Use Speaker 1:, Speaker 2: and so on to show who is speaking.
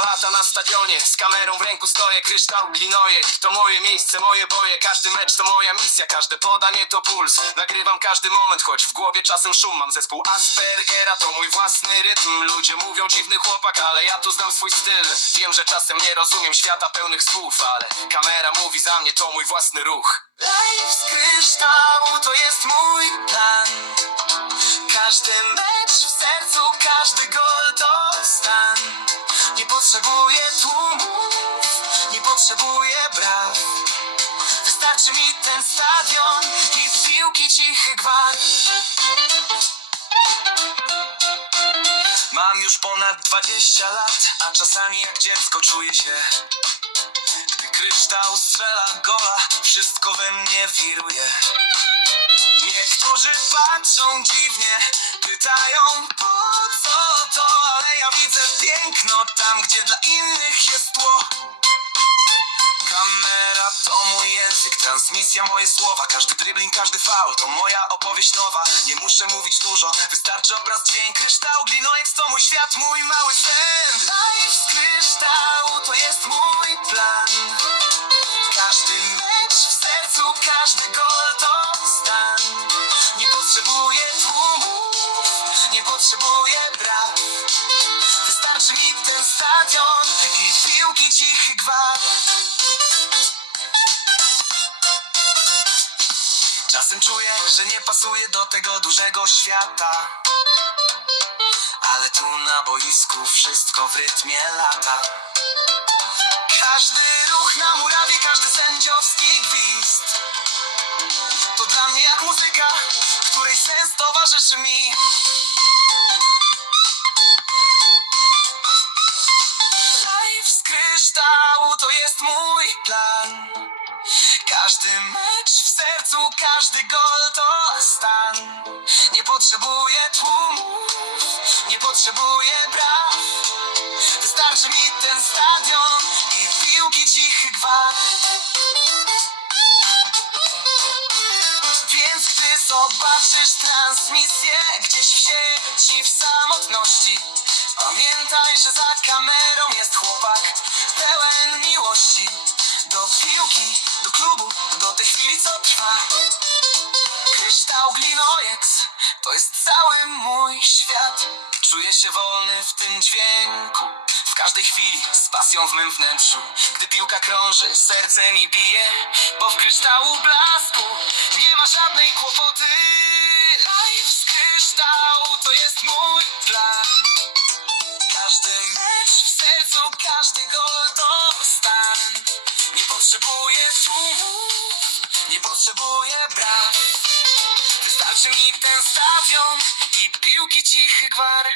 Speaker 1: lata na stadionie Z kamerą w ręku stoję, kryształ glinojek To moje miejsce, moje boje Każdy mecz to moja misja, każde podanie to puls. Nagrywam każdy moment, choć w głowie czasem szum. Mam zespół Aspergera, to mój własny rytm. Ludzie mówią dziwny chłopak, ale ja tu znam swój styl. Wiem, że czasem nie rozumiem świata pełnych słów Ale kamera mówi za mnie, to mój własny ruch. Live z kryształu to jest mój plan. Każdy mecz w sercu, potrzebuję braw. Wystarczy mi ten stadion i piłki cichy gwar. Mam już ponad 20 lat, a czasami jak dziecko czuję się. Gdy kryształ strzela gola, wszystko we mnie wiruje. Niektórzy patrzą dziwnie, pytają po co to, ale ja widzę piękno tam, gdzie dla innych jest tło. Kamera to mój język, transmisja moje słowa Każdy dribbling, każdy faul to moja opowieść nowa Nie muszę mówić dużo, wystarczy obraz, dźwięk Kryształ, glinojek to mój świat, mój mały sen Life z kryształu to jest mój plan każdy mecz w sercu, każdy gol to stan. Nie potrzebuję tłumów, nie potrzebuję braw. Wystarczy mi ten stadion i piłki cichy gwar. Czasem czuję, że nie pasuję do tego dużego świata. Ale tu na boisku wszystko w rytmie lata. Każdy ruch na murawie, każdy sędziowski gwizd To dla mnie jak muzyka, której sens towarzyszy mi Life z kryształu to jest mój plan Każdy mecz sercu, każdy gol to stan Nie potrzebuję tłumów, nie potrzebuję braw Wystarczy mi ten stadion i piłki cichy gwar. Więc gdy zobaczysz transmisję gdzieś w sieci w samotności, pamiętaj, że za kamerą jest chłopak pełen miłości. Do piłki, do klubu, co trwa. Kryształ Glinojeks to jest cały mój świat. Czuję się wolny w tym dźwięku. W każdej chwili z pasją w mym wnętrzu. Gdy piłka krąży, serce mi bije, bo w kryształu blasku nie ma żadnej kłopoty. Life z kryształu to jest mój plan. Każdy mecz w sercu, każdy gol to stan. Nie potrzebuję tłumów, nie potrzebuję braw. Wystarczy mi ten stadion i piłki cichy gwar.